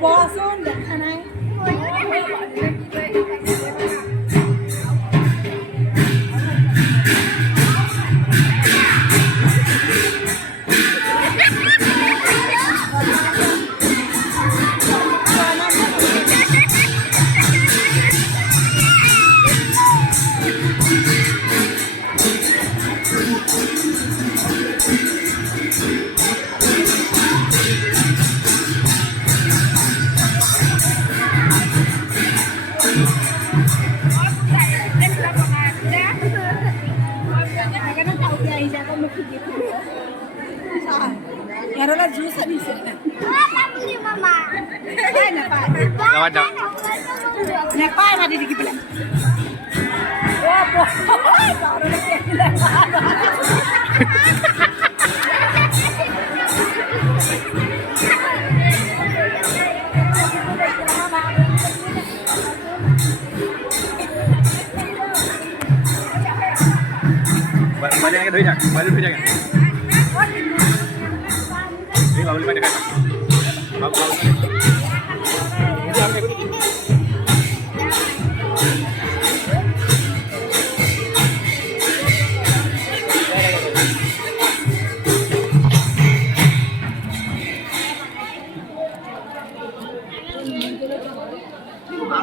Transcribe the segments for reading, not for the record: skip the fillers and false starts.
Bosun dan anai. Ngarola juice habis. Apa beli mama? Lawat daw. Nepal na didi pala. Wapo. Banyak yang duitnya, banyak duitnya kan? Ini bawa banyak kan? Bawa.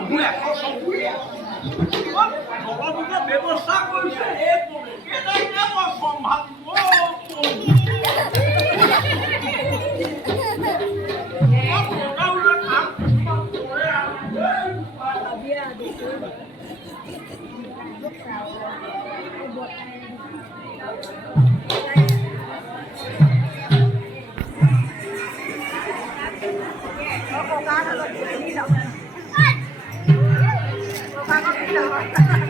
Hãy subscribe cho kênh Ghiền Mì Gõ để không bỏ lỡ những video hấp dẫn.